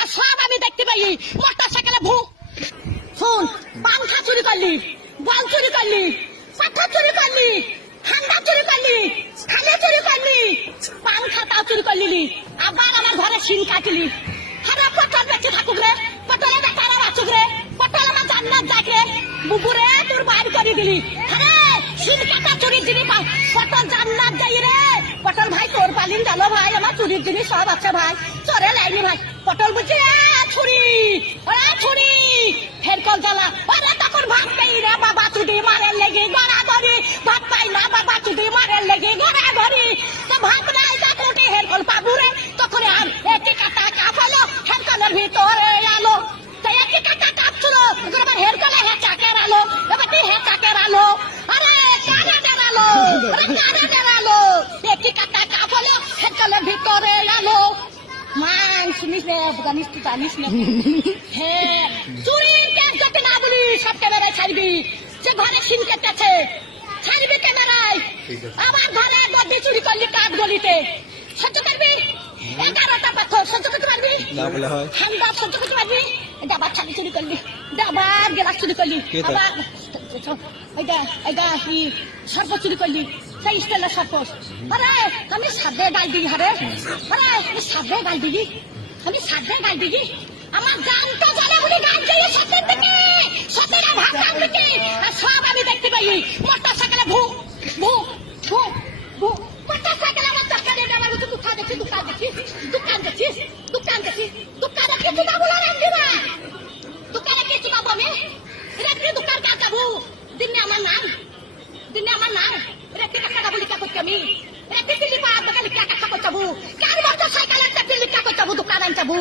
আর সব আমি দেখতে পাই। মোটর সাইকেলে ভু শুন, পাংখা চুরি করলি, বল চুরি করলি, পাথর চুরি করলি, ঠান্ডা চুরি করলি, খালে চুরি করলি, পাংখাটাও চুরি করলি, আবার আমার ঘরে সিন কাটলি। আরে পটল বেঁচে থাকুক রে, পটলে বেকার বাঁচুক রে, পটল আমার জান্নাত যাক রে, বুবুরে তোর বাইর করে দিলি। আরে সিন কাটা চুরির জিনিস পটল জান্নাত যাই রে। পটল ভাই তোর পালিন গেল ভাই, আমার চুরির জিনিস সব আছে ভাই, চরে লাইনি ভাই। পটল বুঝছে ছুরি, ওরা ছুরি ফের কল জ্বালা। ওরা তখন ভাত পাই রে বাবা, চুদি মারের লেগে গড়াগড়ি, ভাত পাই না বাবা, চুদি মারের লেগে গড়াগড়ি। তো ভাত নাই তখন হের কল পাবু রে, তখন একটি কাটা কাপালো, হের কলের ভিতরে আলো। তো একটি কাটা কাপছিল, আমার হের কলে হে চাকের আলো, এবার তুই হে চাকের আলো। আরে কানে দাঁড়ালো, আরে কানে দাঁড়ালো, একটি কাটা কাপালো, হের কলের ভিতরে আলো। মান শুনিস রে, জানিস তুই জানিস না। হ্যাঁ, চুরির কেস যাতে না বলি, সব ক্যামেরায় ছাড়বি। যে ঘরে সিন কেটেছে ছাড়বি ক্যামেরায়। আমার ঘরে গদি চুরি করলি কাঠ গলিতে, সহ্য করবি? 11টা পাথর সহ্য করতে পারবি? ঠান্ডা সহ্য করতে পারবি? ডাবার ছাড়ি চুরি করলি, ডাবার গেলাস চুরি করলি, আবার সর্প চুরি করলি, সেই স্টাইলের সর্প। আরে আমি সাধে গাল দিই, হারে আরে আমি সাধে গাল দিই, আমি সাধে গাল দিই। আমার জান তো জানে বলে গাল দিই, সত্যের দিকে সত্যের ভাষার দিকে। আর সব আমি দেখতে পাই। মোটর সাইকেলে ভু ভু ভু ভু, মোটর সাইকেলে আমার চাকা দিয়ে আমার দোকান দেখছি, দোকান দেখছিস, দোকান দেখছিস, দোকান দেখছিস, দোকানে কিছু না বলে রাখবি না, দোকানে কিছু পাবো আমি রেখে দোকান কা কাবু। দিনে আমার নাম, দিনে আমার নাম রেখে কাকা বলি কা করছি আমি, রেখে দিল্লি পা বাগালে কা কাকা করছাবু, কার মোটর সাইকেলে দিল্লি কা করছাবু, দোকান আনছাবু।